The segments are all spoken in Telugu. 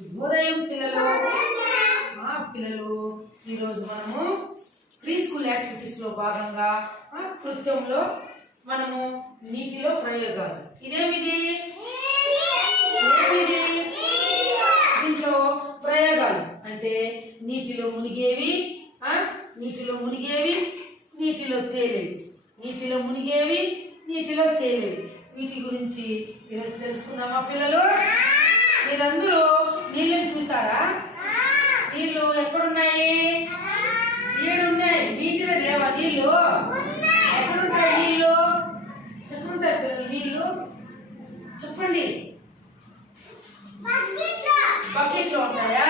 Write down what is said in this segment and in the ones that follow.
శుభోదయం పిల్లలు. మా పిల్లలు ఈరోజు మనము ప్రీ స్కూల్ యాక్టివిటీస్లో భాగంగా కృత్యంలో మనము నీటిలో ప్రయోగాలు. ఇదేమిది? ఏమిది? దీంట్లో ప్రయోగాలు. అంటే నీటిలో మునిగేవి నీటిలో మునిగేవి నీటిలో తేలేవి. నీటిలో మునిగేవి నీటిలో తేలేవి. వీటి గురించి ఈరోజు తెలుసుకుందామా పిల్లలు? మీరందరూ నీళ్ళని చూసారా? నీళ్ళు ఎక్కడున్నాయి? ఏడున్నాయి. నీటిలో లేవా నీళ్ళు? ఎక్కడుంటాయి నీళ్ళు? ఎక్కడుంటాయి పిల్లలు నీళ్ళు? చెప్పండి. బకెట్లో ఉంటాయా?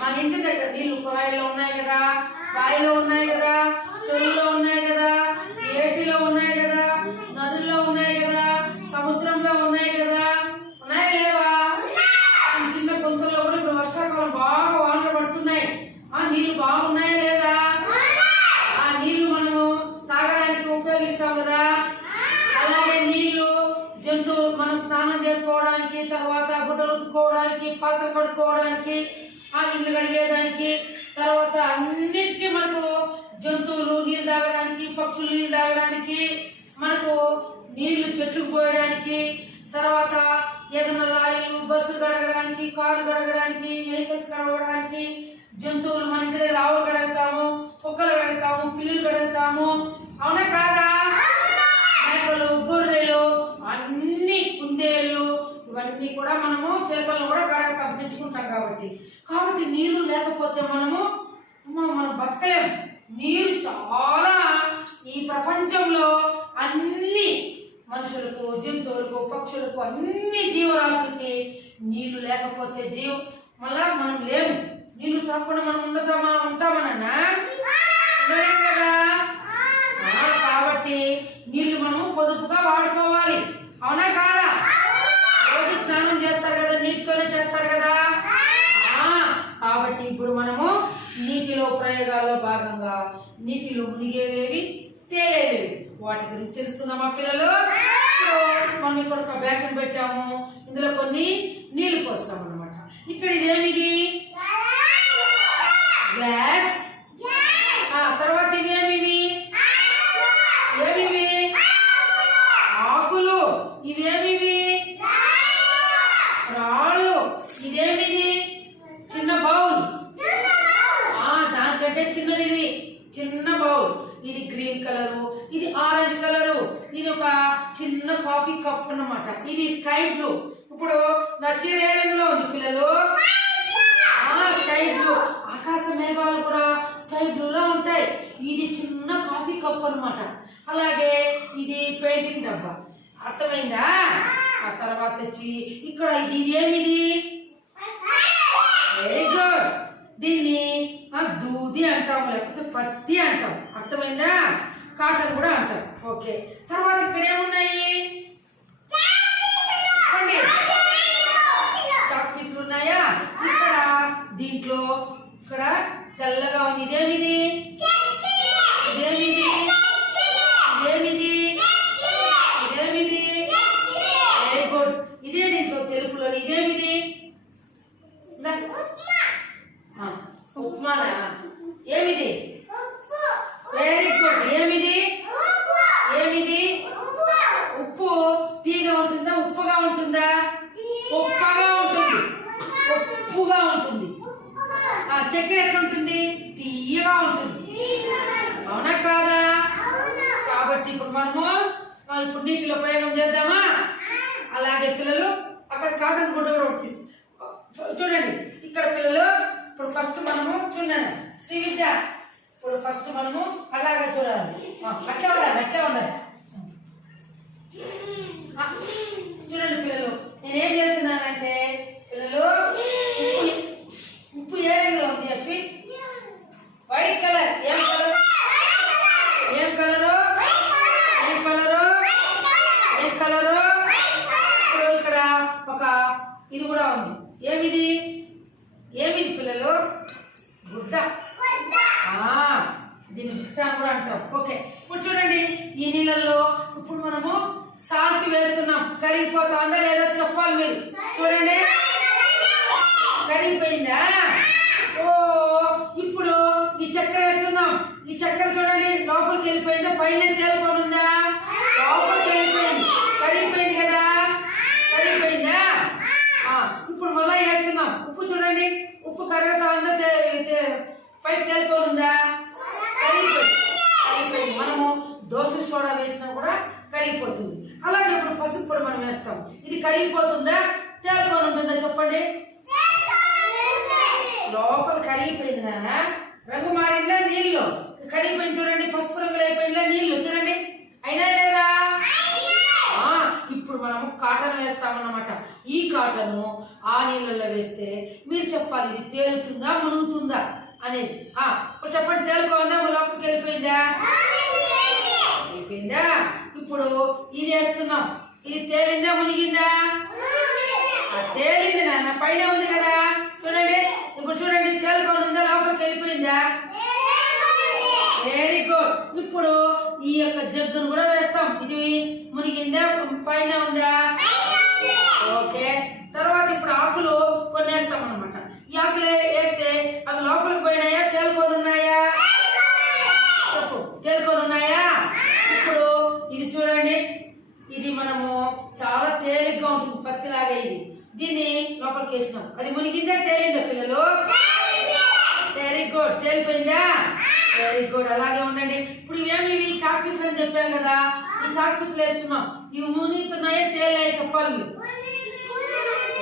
మన ఇంటి దగ్గర నీళ్ళు కుళాయిలో ఉన్నాయి కదా బావిలో ఉన్నాయి కదా చెరువులో ఉన్నాయి కదా ఏటిలో ఉన్నాయి కదా నదుల్లో ఉన్నాయి కదా సముద్రంలో ఉన్నాయి కదా ఉన్నాయా లేవా ఈ చిన్న గుంతల్లో కూడా ఇప్పుడు వర్షాకాలం బాగా వానలు పడుతున్నాయి ఆ నీళ్ళు బాగున్నాయా లేదా ఆ నీళ్ళు మనము తాగడానికి ఉపయోగిస్తాం కదా అలాగే నీళ్ళు జంతువు మనం స్నానం చేసుకోవడానికి తర్వాత గుడ్డలు ఉతుక్కోవడానికి పాత్రలు కడుక్కోవడానికి ఆ ఇల్లు కడిగేదానికి తర్వాత అన్నిటికీ మనకు జంతువులు నీళ్ళు తాగడానికి పక్షులు నీళ్ళు తాగడానికి మనకు నీళ్ళు చెట్లకు పోయడానికి తర్వాత ఏదైనా లారీలు బస్సు గడగడానికి కారు గడగడానికి వెహికల్స్ గడగడానికి జంతువులు మన ఇంటి దగ్గర ఆవులు గడుగుతాము కుక్కలు గడుగుతాము పిల్లులు గడుగుతాము అవునా కాదా? గొర్రెలు అన్ని కుందేళ్ళు ఇవన్నీ కూడా మనము చేపలను కూడా కడ పెంచుకుంటాం కాబట్టి. కాబట్టి నీళ్ళు లేకపోతే మనము మనం బతకలేము నీరు చాలా ఈ ప్రపంచంలో అన్ని మనుషులకు జంతువులకు పక్షులకు అన్ని జీవరాశులకి నీళ్ళు లేకపోతే జీవ మళ్ళా మనం లేము. నీళ్ళు తప్పకుండా మనం ఉండతామా? ఉంటామనన్నా ఉండలేం కదా? కాబట్టి నీళ్ళు మనము పొదుపుగా వాడు అవునా కాదా రోజు స్నానం చేస్తారు కదా నీటితోనే చేస్తారు కదా ఆ, కాబట్టి ఇప్పుడు మనము నీటిలో ప్రయోగాల్లో భాగంగా నీటిలో మునిగేవేవి? తేలేవేవి? వాటి గురించి తెలుసుకుందామా పిల్లలు? మనం ఇక్కడ ఒక బేషన్ పెట్టాము. ఇందులో కొన్ని నీళ్ళు పోస్తాం అనమాట ఇక్కడ ఇదేమిది? గ్లాస్ ఆ తర్వాత ఇవేమివి ఏమివి ఆకులు ఇవేమివి రాళ్ళు ఇదేమిది చిన్న బౌల్ ఆ దానికంటే చిన్నది ఇది చిన్న బౌల్ ఇది గ్రీన్ కలరు ఇది ఆరెంజ్ కలరు ఇది ఒక చిన్న కాఫీ కప్ అన్నమాట. ఇది స్కై బ్లూ. ఇప్పుడు నా చీర ఏ రంగులో ఉంది పిల్లలు? ఆ స్కై బ్లూ. ఆకాశ మేఘాలు కూడా స్కై బ్లూలో ఉంటాయి. ఇది చిన్న కాఫీ కప్ అన్నమాట. అలాగే ఇది పెయింటింగ్ డబ్బా. అర్థమైందా? ఆ తర్వాత వచ్చి ఇక్కడ ఇది ఏమిది? వెరీ గుడ్ దీన్ని దూది అంటాం లేకపోతే పత్తి అంటాం. అర్థమైందా? కాటన్ కూడా అంటాం ఓకే. తర్వాత ఇక్కడ ఏమున్నాయి? ఉన్నాయా? ఇక్కడ దీంట్లో ఇక్కడ తెల్లగా ఉంది. ఇదేమిది? ఇదేమిది ఇదేమిది వెరీ గుడ్ ఇదే దీంట్లో తెలుపులో ఇదేమిది ఇందా. ఆ, ఉప్మానా ఏమిది వెరీ గుడ్ ఏమిది ఏమిది ఉప్పు తీగా ఉంటుందా ఉప్పుగా ఉంటుందా ఉప్పగా ఉంటుంది ఉప్పుగా ఉంటుంది ఆ చక్కెర ఎట్లా ఉంటుంది? తీయగా ఉంటుంది. అవునా కాదా? కాబట్టి ఇప్పుడు మనము ఇప్పుడు నీటిలో ప్రయోగం చేద్దామా? అలాగే పిల్లలు అక్కడ కాటన్ గుడ్డ కూడా ఒకటి తీసు- చూడండి. ఇక్కడ పిల్లలు ఇప్పుడు ఫస్ట్ మనము చూడండి. శ్రీ విద్య. ఇప్పుడు ఫస్ట్ మనము అలాగే చూడాలి. అట్లా ఉండాలి అట్లా ఉండాలి ఆ, చూడండి పిల్లలు నేనేం చేస్తున్నానంటే పిల్లలు ఉప్పు ఉప్పు ఏ రంగులో ఉంది అశ్వి వైట్ కలర్ ఏం కలర్ ఏం కలరు ఏం కలరు ఏం కలరు ఇప్పుడు ఇక్కడ ఒక ఇది కూడా ఉంది ఏమిది ఏమిది పిల్లలు? గుడ్డ దీన్ని గుట్ట అని కూడా అంటాం. ఓకే ఇప్పుడు చూడండి ఈ నీళ్ళల్లో ఇప్పుడు మనము సాల్ట్ వేస్తున్నాం. కరిగిపోతుందా లేదో చెప్పాలి మీరు? చూడండి. కరిగిపోయిందా? ఓ ఇప్పుడు ఈ చక్కెర వేస్తున్నాం. ఈ చక్కెర చూడండి లోపలికి వెళ్ళిపోయిందా? పైన తేలుకొని ఉందా లోపలికి వెళ్ళిపోయింది కరిగిపోయింది కదా కరిగిపోయిందా ఆ, ఇప్పుడు మళ్ళా వేస్తున్నాం ఉప్పు చూడండి ఉప్పు కరుగుతా ఉందా తే- తే- పైకి తేలుకొని ఉందా కరిగిపోయింది కరిగిపోయింది మనము దోశ సోడా వేసినా కూడా కరిగిపోతుంది అలాగే ఇప్పుడు పసుపు కూడా మనం వేస్తాం ఇది కరిగిపోతుందా తేలుకొని ఉంటుందా చెప్పండి లోపల కరిగిపోయింది నాన్న. రంగు మారిందా? నీళ్ళు. కరిగిపోయింది చూడండి పసుపు రంగులు అయిపోయిందా నీళ్ళు. చూడండి. అయినా లేదా? ఇప్పుడు మనము కాటన్ వేస్తామన్నమాట. ఈ కాటన్ ఆ నీళ్ళల్లో వేస్తే మీరు చెప్పాలి ఇది తేలుతుందా మునుగుతుందా అనేది. ఆ, ఇప్పుడు చెప్పండి తేలుకోందా లోపల తేలిపోయిందా అయిపోయిందా ఇప్పుడు ఇది వేస్తున్నాం. ఇది తేలిందా మునిగిందా? తేలింది నాన్న. పైన ఉంది కదా. ఇప్పుడు చూడండి తేలుకొని ఉందా? లోపలికి వెళ్ళిపోయిందా? వెరీ గుడ్ ఇప్పుడు ఈ యొక్క జగ్గును కూడా వేస్తాం. ఇది మునిగిందా? పైన ఉందా? ఓకే తర్వాత ఇప్పుడు ఆకులు కొన్ని వేస్తాం అనమాట ఈ ఆకులు వేస్తే అవి లోపలికి పోయినాయా తేలుకొని ఉన్నాయా చెప్పు తేలుకొని ఉన్నాయా ఇప్పుడు ఇది చూడండి ఇది మనము చాలా తేలిగ్గా ఉంటుంది పత్తిలాగా ఇది దీన్ని లోపలికి వేసినాం అది మునిగిందా తేలిందా పిల్లలు వెరీ గుడ్ తేలిపోయిందా వెరీ గుడ్ అలాగే ఉండండి. ఇప్పుడు ఇవేమి ఇవి? చాక్ పీసులు అని చెప్పాం కదా. ఈ చాక్ పీసులు వేస్తున్నాం. ఇవి మునిగుతున్నాయా తేలాయా చెప్పాలి మీరు.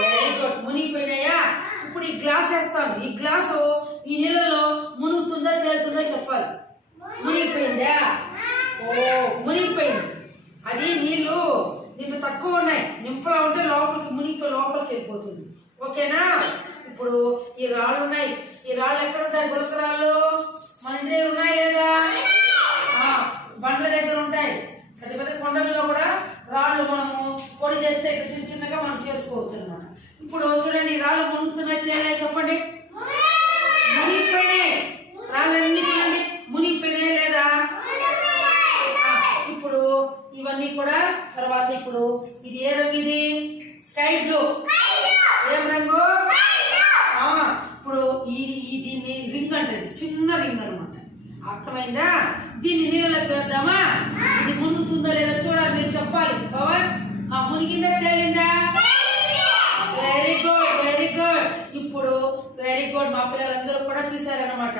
వెరీ గుడ్ మునిగిపోయినాయా? ఇప్పుడు ఈ గ్లాస్ వేస్తాను. ఈ గ్లాసు ఈ నీళ్ళలో మునుగుతుందా తేలుతుందా చెప్పాలి. మునిగిపోయిందా? ఓ మునిగిపోయింది. అది నీళ్ళు నిన్ను తక్కువ ఉన్నాయి. నింపలా ఉంటే లోపలికి మునిగిపోయి లోపలికి వెళ్ళిపోతుంది. ఓకేనా? ఇప్పుడు ఈ రాళ్ళు ఉన్నాయి. ఈ రాళ్ళు ఎక్కడ ఉంటాయి? గులకరాళ్ళు? మన ఇంటి దగ్గర ఉన్నాయి లేదా? బండ్ల దగ్గర ఉంటాయి. పెద్ద పెద్ద కొండల్లో కూడా రాళ్ళు మనము పొడి చేస్తే చిన్న చిన్నగా మనం చేసుకోవచ్చు అనమాట ఇప్పుడు చూడండి రాళ్ళు మునుగుతున్నట్లే చెప్పండి. మునిగిపోయినాయి. రాళ్ళన్నీ చూడండి మునిగిపోయినాయి లేదా? ఇప్పుడు ఇవన్నీ కూడా తర్వాత ఇప్పుడు ఇది ఏ రంగు ఇది? Sky blue. ఏం రంగు? ఇప్పుడు ఈ దీన్ని రింగ్ అంటది. చిన్న రింగ్ అనమాట అర్థమైందా? దీన్ని నీళ్ళలో చేద్దామా? ఇది మునుగుతుందో లేదో చూడాలి మీరు చెప్పాలి. పవన్ ఆ మునిగిందా తేలిందా? వెరీ గుడ్ వెరీ గుడ్ ఇప్పుడు వెరీ గుడ్ మా పిల్లలందరూ కూడా చూశారనమాట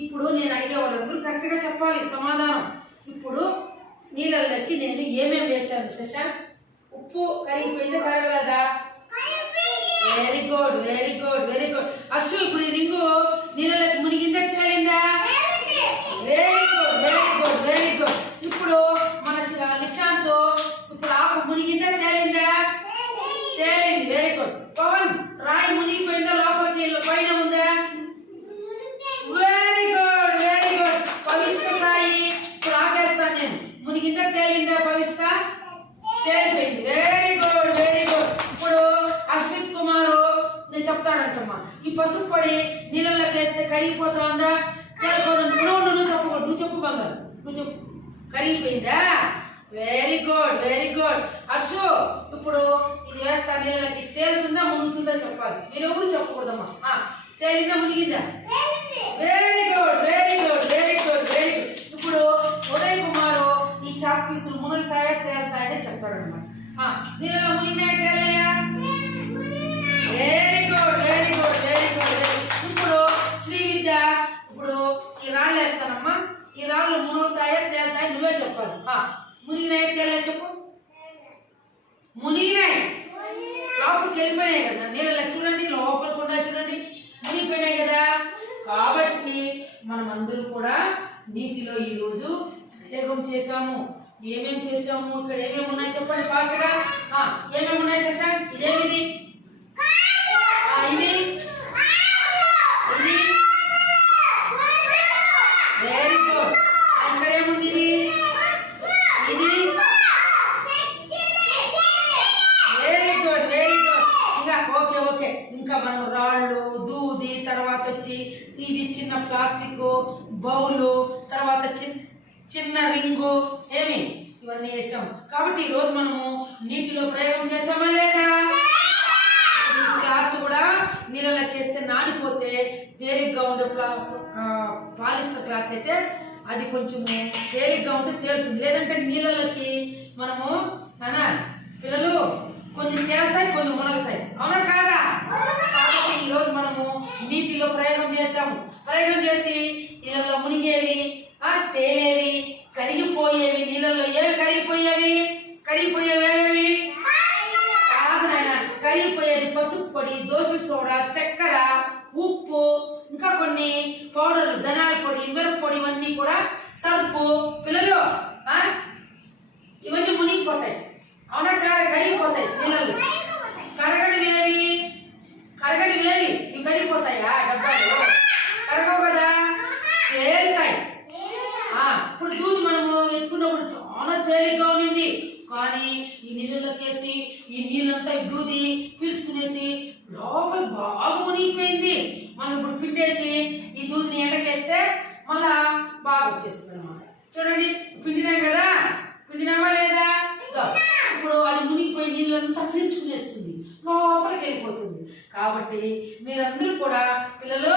ఇప్పుడు నేను అడిగే వాళ్ళందరూ కరెక్ట్గా చెప్పాలి. సమాధానం. ఇప్పుడు నీళ్ళలోకి నేను ఏమేమి వేశాను శశాంక్ ఉప్పు కరిగిపోయింది కరగలదా? Very good very good very good Ashwa ఇప్పుడు ఈ రింగు నీళ్ళలోకి మునిగిందా తేలిందా very good very good very good ఇప్పుడు మన శ- నిశాంత్ ఇప్పుడు ఆకు మునిగిందా తేలిందా తేలింది వెరీ గుడ్ పవన్ రాయి మునిగిపోయిందా లోపలికి వెళ్ళి పైన ఉందా very good very good Pavishka Sai ఇప్పుడు ఆకేస్తాను నేను మునిగిందా తేలిందా పవిష్క తేలిపోయింది వెరీ గుడ్ వెరీ గుడ్ ఇప్పుడు అశ్విత్ కుమారు నేను చెప్తాడంటమ్మా ఈ పసుపు పొడి నీళ్ళలోకి వేస్తే కరిగిపోతుందా? తేలిపోతుంది నువ్వు నువ్వు నువ్వు చెప్పకూడదు నువ్వు చెప్పు బంగారు. నువ్వు చెప్పు. కరిగిపోయిందా? Very good very good Ashu ఇప్పుడు ఇది వేస్తా నీళ్ళకి తేలుతుందా మునుగుతుందా చెప్పాలి. మీరు ఎవరు చెప్పకూడదమ్మా? తేలిందా మునిగిందా? Very good very good very good లోపలికి కదా. నీళ్ళ చూడండి లోపల కూడా చూడండి మునిగిపోయినాయి కదా. కాబట్టి మనం అందరూ కూడా నీటిలో ఈరోజు ప్రత్యేకం చేసాము చేశాము. ఏమేం చేసాము ఇక్కడ ఏమేమి ఉన్నాయి చెప్పండి ఫాస్ట్గా ఏమేమి ఉన్నాయి శశాంక్? ఇదేమిది ఆ, ఇది ఇది వెరీ గుడ్ ఇక్కడ ఏముంది ఇది ఇది వెరీ గుడ్ వెరీ గుడ్ ఇంకా ఓకే ఓకే ఇంకా మనం రాళ్ళు దూది తర్వాత వచ్చి ఇది చిన్న ప్లాస్టిక్ బౌలు తర్వాత చిన్న చిన్న రింగు ఏమి ఇవన్నీ వేసాం కాబట్టి ఈ రోజు మనము నీటిలో ప్రయోగం చేసామా లేదా ఈ క్లాత్ కూడా నీళ్ళలోకి వేస్తే నానిపోతే తేలిగ్గా ఉండే పాలిస్టర్ క్లాత్ అయితే అది కొంచెం తేలిగ్గా ఉంటే తేలుతుంది. లేదంటే నీళ్ళలోకి మనము అనా పిల్లలు కొన్ని తేలుతాయి కొన్ని మునగుతాయి. అవునా కాదా? కాబట్టి ఈరోజు మనము నీటిలో ప్రయోగం చేసాము ప్రయోగం చేసి నీళ్ళలో మునిగేవి ఆ తేలేవి కరిగిపోయేవి నీళ్ళలో ఏవి కరిగిపోయేవి కరిగిపోయేవి ఏవేవి కాదు నాయన కరిగిపోయేది పసుపు పొడి దోశ సోడా చక్కెర ఉప్పు ఇంకా కొన్ని పౌడర్లు ధనాల పొడి మిరప పొడి ఇవన్నీ కూడా సరుపు పిల్లలు ఆ? ఇవన్నీ మునిగిపోతాయి అవునా కాదు కరిగిపోతాయి నీళ్ళలో కరగనివేవి కరగనివేవి ఇవి కరిగిపోతాయా డబ్బాలు కరగవు కదా? తేలుతాయి. ఇప్పుడు దూది మనము ఎత్తుకున్నప్పుడు చాలా తేలిగ్గా ఉన్నింది. కానీ ఈ నీళ్ళలోకేసి ఈ నీళ్ళంతా దూది పీల్చుకునేసి లోపల బాగా మునిగిపోయింది. మనం ఇప్పుడు పిండేసి ఈ దూదిని ఎండకేస్తే మళ్ళా బాగా వచ్చేస్తుంది అనమాట చూడండి పిండినాం కదా? పిండినామా లేదా? ఇప్పుడు అది మునిగిపోయి నీళ్ళంతా పీల్చుకునేస్తుంది. లోపలికి వెళ్ళిపోతుంది కాబట్టి మీరందరూ కూడా పిల్లలు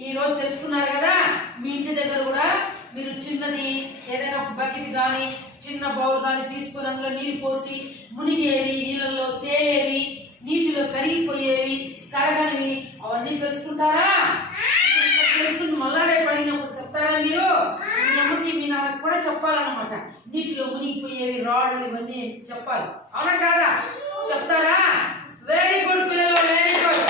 ఈరోజు తెలుసుకున్నారు కదా మీ ఇంటి దగ్గర కూడా మీరు చిన్నది ఏదైనా ఒక బకెట్ కానీ చిన్న బౌల్ కానీ తీసుకొని అందులో నీళ్ళు పోసి మునిగేవి నీళ్ళల్లో తేలేవి నీటిలో కరిగిపోయేవి కరగనివి అవన్నీ తెలుసుకుంటారా? తెలుసుకుని మళ్ళా రేపు అడిగినప్పుడు చెప్తారా మీరు? మీ మీ నాన్నకి కూడా చెప్పాలన్నమాట. నీటిలో మునిగిపోయేవి రాళ్ళు ఇవన్నీ చెప్పాలి. అవునా కాదా? చెప్తారా? వెరీ గుడ్ పిల్లలు వెరీ గుడ్